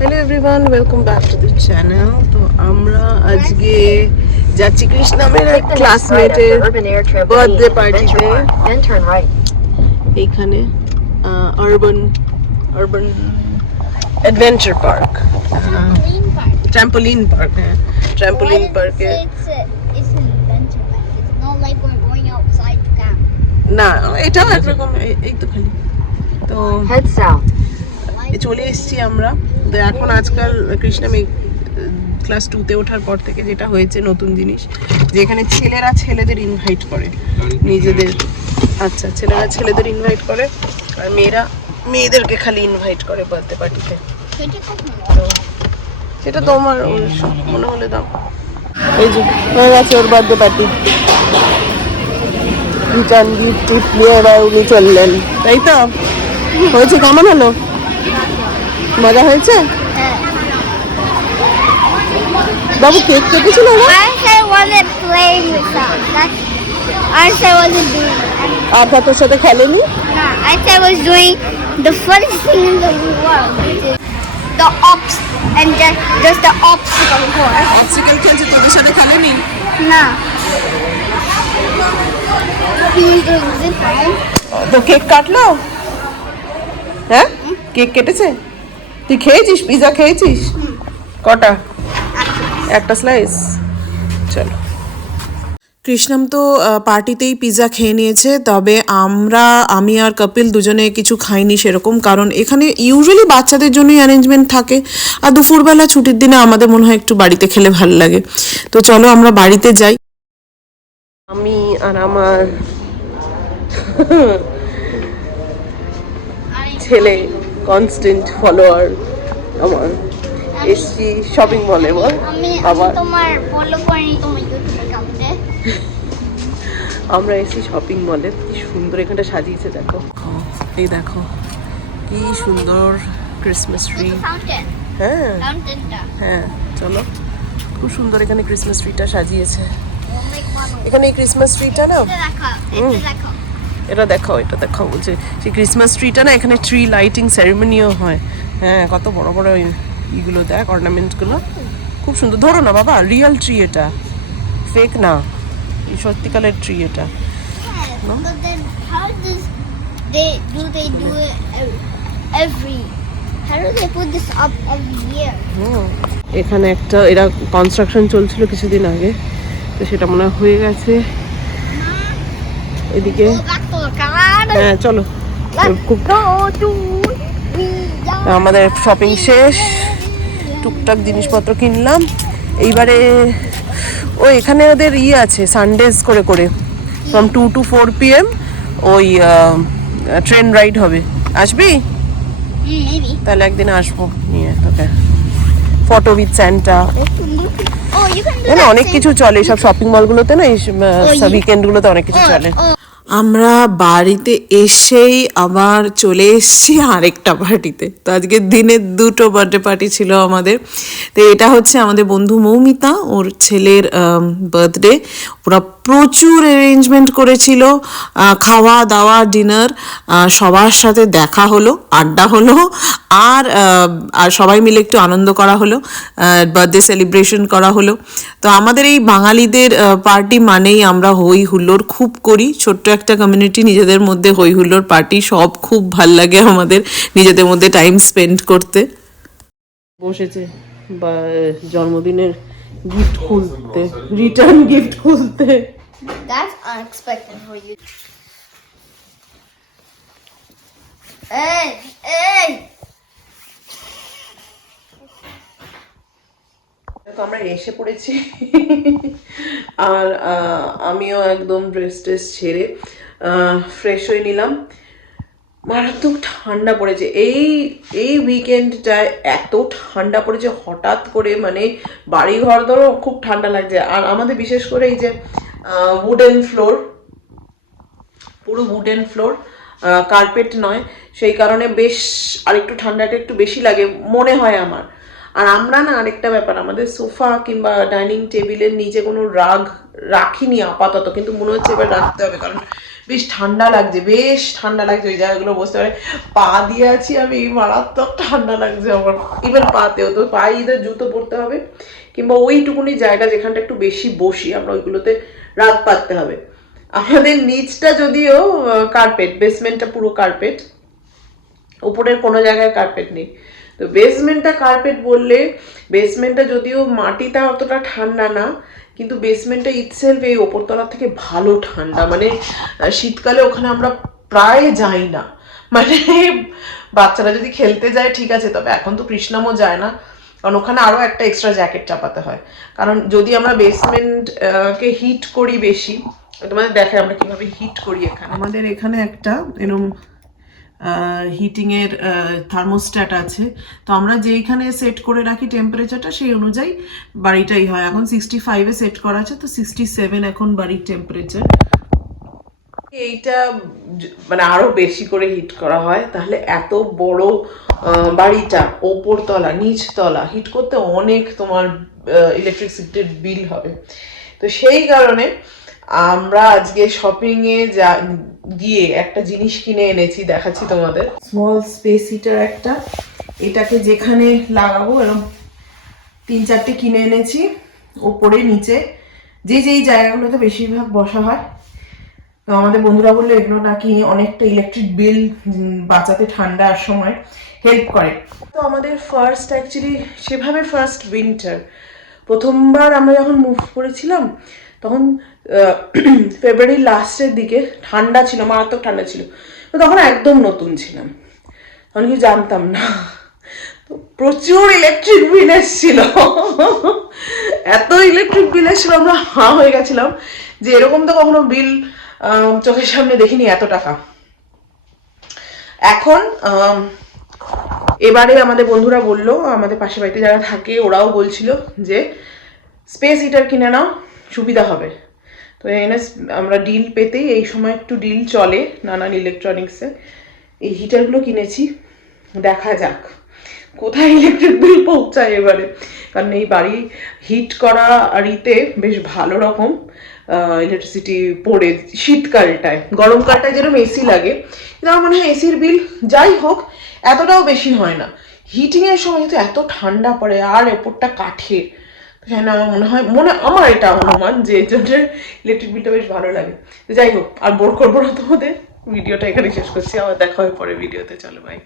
Hello everyone welcome back to the channel তো আমরা আজকে যাচ্ছি কৃষ্ণামের এক ক্লাসমেটের বার্থডে পার্টিতে Then turn right. এইখানে urban urban adventure park Trampoline park. Trampoline park হ্যাঁ ট্র্যাম্পোলিন Why পার্কে does it say It's, a, it's an adventure park. It's not like we're going outside to camp. না এটাও একরকম এই- এই তো খালি তো Head south. চলে এসেছি আমরা। তো এখন আজকাল কৃষ্ণামে ক্লাস টুতে ওঠার পর থেকে যেটা হয়েছে নতুন জিনিস যেখানে ছেলেরা ছেলেদের ইনভাইট করে। নিজেদের আচ্ছা ছেলেরা ছেলেদের ইনভাইট করে, আর মেয়েরা মেয়েদেরকে খালি ইনভাইট করে বার্থডে পার্টিতে সেটা তোমার মনে হলে দাও। এই যে, হয়ে গেছে ওর বার্থডে পার্টি রিটার্ন গিফট নিয়ে এবার উনি চললেন তাই তো? হয়েছে কেমন হলো? মজা হয়েছে বাবু কেক কেটেছিল. আর তোর সাথে খেলেনি Nah, I said I was doing the funniest thing in the world, which is the ops and just just the obstacle course. Obstacle খেলছে তোদের সাথে খেলেনি Nah. He was doing zip line. তো কেক কাটলো হ্যাঁ কেক কেটেছে? তুই খেয়েছিস? পিজা খেয়েছিস? কটা? একটা স্লাইস চলো। কৃষ্ণম তো পার্টিতেই পিৎজা খেয়ে নিয়েছে তবে আমরা আমি আর কপিল দুজনে কিছু খাইনি সেরকম কারণ এখানে ইউজুয়ালি বাচ্চাদের জন্যই অ্যারেঞ্জমেন্ট থাকে আর দুপুরবেলা ছুটির দিনে আমাদের মনে হয় একটু বাড়িতে খেলে ভালো লাগে। তো চলো আমরা বাড়িতে যাই। আমি আর আমার ছেলে কনস্ট্যান্ট ফলোয়ার আমার। এসছি শপিং মলে বল। আমি আবার তোমার ফলো করিনি তোমার ইউটিউব অ্যাকাউন্টে আমরা এসেছি শপিং মলে কি সুন্দর এখানটা সাজিয়েছে দেখো। এই দেখো কি সুন্দর ক্রিসমাস ট্রি হ্যাঁ। হ্যাঁ চলো। খুব সুন্দর এখানে ক্রিসমাস ট্রিটা সাজিয়েছে। এখানে এই ক্রিসমাস ট্রিটা না? হুম। এটা দেখো এটা দেখাও এটা দেখাও বলছে। সেই ক্রিসমাস ট্রিটা না এখানে ট্রি লাইটিং সেরেমনিও হয়। হ্যাঁ কত বড় বড় ইগুলো দেখ অর্নামেন্টগুলো খুব সুন্দর। ধরো না বাবা রিয়েল ট্রি এটা। ফেক না। এই সত্যিকালের ট্রি এটা? হুম। এখানে একটা এরা কনস্ট্রাকশন চলছিল কিছুদিন আগে। তো সেটা মনে হয় হয়ে গেছে। এদিকে. হ্যাঁ চলো। আমাদের শপিং শেষ। টুকটাক জিনিসপত্র কিনলাম। এইবারে ও এখানে ওদের ইয়ে আছে সানডেজ করে করে। From two to four P M ওই ট্রেন রাইড হবে। আসবি? তাহলে একদিন আসব নিয়ে তোকে। ফটো উইথ স্যান্টা অনেক কিছু চলে। সব শপিং মলগুলোতে না এই উইকেন্ডগুলোতে অনেক কিছু চলে। আমরা বাড়িতে এসেই আবার চলে এসেছি আরেকটা পার্টিতে তো আজকে দিনে দুটো বার্থডে পার্টি ছিল আমাদের। তো এটা হচ্ছে আমাদের বন্ধু মৌমিতা, ওর ছেলের বার্থডে ওরা প্রচুর অ্যারেঞ্জমেন্ট করেছিল খাওয়া দাওয়া ডিনার সবার সাথে দেখা হলো, আড্ডা হলো, আর আর সবাই মিলে একটু আনন্দ করা হলো বার্থডে সেলিব্রেশন করা হলো। তো আমাদের এই বাঙালিদের পার্টি মানেই আমরা হই হুল্লোড় খুব করি। ছোট্ট একটা কমিউনিটি নিজেদের মধ্যে হই হুল্লোর পার্টি সব খুব ভালো লাগে আমাদের নিজেদের মধ্যে টাইম স্পেন্ড করতে বসেছে বা জন্মদিনের গিফট খুলতে রিটার্ন গিফট খুলতে That's unexpected for you. Hey, hey! আমরা এসে পড়েছি। আর আমিও একদম ড্রেস ট্রেস ছেড়ে ফ্রেশ হয়ে নিলাম। মারাত্মক ঠান্ডা পড়েছে। এই এই উইকেন্ডটায় এত ঠান্ডা পড়েছে, হঠাৎ করে মানে বাড়ি ঘর ধরো খুব ঠান্ডা লাগছে। আর আমাদের বিশেষ করে এই যে উডেন ফ্লোর পুরো উডেন ফ্লোর কার্পেট নয়। সেই কারণে বেশ আরেকটু ঠান্ডাটা একটু বেশি লাগে, মনে হয় আমার। আর আমরা না আরেকটা ব্যাপার, আমাদের সোফা কিংবা ডাইনিং টেবিলের নিচে কোনো রাগ রাখিনি আপাতত, কিন্তু মনে হচ্ছে এবার রাখতে হবে, কারণ বেশ ঠান্ডা লাগছে, বেশ ঠান্ডা লাগছে ওই জায়গাগুলো বসতে পারে। পা দিয়ে আছি আমি, মারাত্মক ঠান্ডা লাগছে আমার। ইভেন পাতেও তো, পায়ে ঈদের জুতো পরতে হবে, কিংবা ওইটুকুনি জায়গা যেখানটা একটু বেশি বসি, আমরা ওইগুলোতে রাত পাততে হবে। আমাদের নিচটা যদিও কার্পেট বেসমেন্টটা পুরো কার্পেট উপরের কোনো জায়গায় কার্পেট নেই। তো বেসমেন্টটা কার্পেট বললে বেসমেন্টটা যদিও মাটিটা অতটা ঠান্ডা না, কিন্তু বেসমেন্টটা ইটসেলফ এই ওপরতলা থেকে ভালো ঠান্ডা। মানে শীতকালে ওখানে আমরা প্রায় যাই না। মানে বাচ্চারা যদি খেলতে যায়, ঠিক আছে, তবে এখন তো কৃষ্ণামও যায় না। কারণ ওখানে আরও একটা এক্সট্রা জ্যাকেট চাপাতে হয়। কারণ যদি আমরা বেসমেন্ট কে হিট করি বেশি, তোমাদের দেখে আমরা কীভাবে হিট করি এখানে। আমাদের এখানে একটা এরকম হিটিং এর থার্মোস্ট্যাট আছে। তো আমরা যেইখানে সেট করে রাখি টেম্পারেচারটা সেই অনুযায়ী বাড়িটাই হয়। এখন সিক্সটি ফাইভে সেট করা আছে, তো সিক্সটি সেভেন এখন বাড়ির টেম্পারেচার এইটা মানে আরও বেশি করে হিট করা হয়, তাহলে এত বড় বাড়িটা ওপরতলা, নিচতলা হিট করতে অনেক তোমার ইলেকট্রিসিটির বিল হবে। তো সেই কারণে আমরা আজকে শপিংয়ে যা গিয়ে একটা জিনিস কিনে এনেছি, দেখাচ্ছি তোমাদের। স্মল স্পেস হিটার একটা। এটাকে যেখানে লাগাবো এরকম তিন চারটে কিনে এনেছি, ওপরে, নিচে। যে যেই জায়গাগুলোতে বেশিরভাগ বসা হয়। তো আমাদের বন্ধুরা বলল, এগুলো নাকি অনেকটা ইলেকট্রিক বিল বাঁচাতে ঠান্ডার সময় হেল্প করে। তো আমাদের ফার্স্ট অ্যাকচুয়ালি সেভাবে ফার্স্ট উইন্টার প্রথমবার আমরা যখন মুভ করেছিলাম, তখন ফেব্রুয়ারি লাস্টের দিকে ঠান্ডা ছিল, মারাত্মক ঠান্ডা ছিল। তো তখন একদম নতুন ছিলাম। তখন কি জানতাম না। তো প্রচুর ইলেকট্রিক বিল এসেছিল। এত ইলেকট্রিক বিল এসেছিল, আমরা হাঁ হয়ে গেছিলাম যে এরকম তো কখনো বিল চোখের সামনে দেখিনি এত টাকা। এখন এবারে আমাদের বন্ধুরা বলল, আমাদের পাশে বাড়িতে যারা থাকে, ওরাও বলছিল যে স্পেস হিটার কিনে নাও, সুবিধা হবে। তো এনে আমরা ডিল পেতেই এই সময় একটু ডিল চলে নানান ইলেকট্রনিক্সে এই হিটারগুলো কিনেছি, দেখা যাক কোথায় ইলেকট্রিক বিল পৌঁছায় এবারে। কারণ এই বাড়ি হিট করা আরিতে বেশ ভালো রকম ইলেকট্রিসিটি পড়ে শীতকালটায় গরমকালটায় যেরকম এসি লাগে, কিন্তু আমার মনে হয় এসির বিল যাই হোক, এতটাও বেশি হয় না। হিটিংয়ের সময় যেহেতু এত ঠান্ডা পড়ে, আর ওপরটা কাঠের। তো জানি না, আমার মনে হয় মনে আমার এটা অনুমান যে এই জন্য ইলেকট্রিক বিলটা বেশ ভালো লাগে। যাই হোক, আর বোর করব না তোমাদের। ভিডিওটা এখানে শেষ করছি। আবার দেখা হয় পরে ভিডিওতে। চলো বাই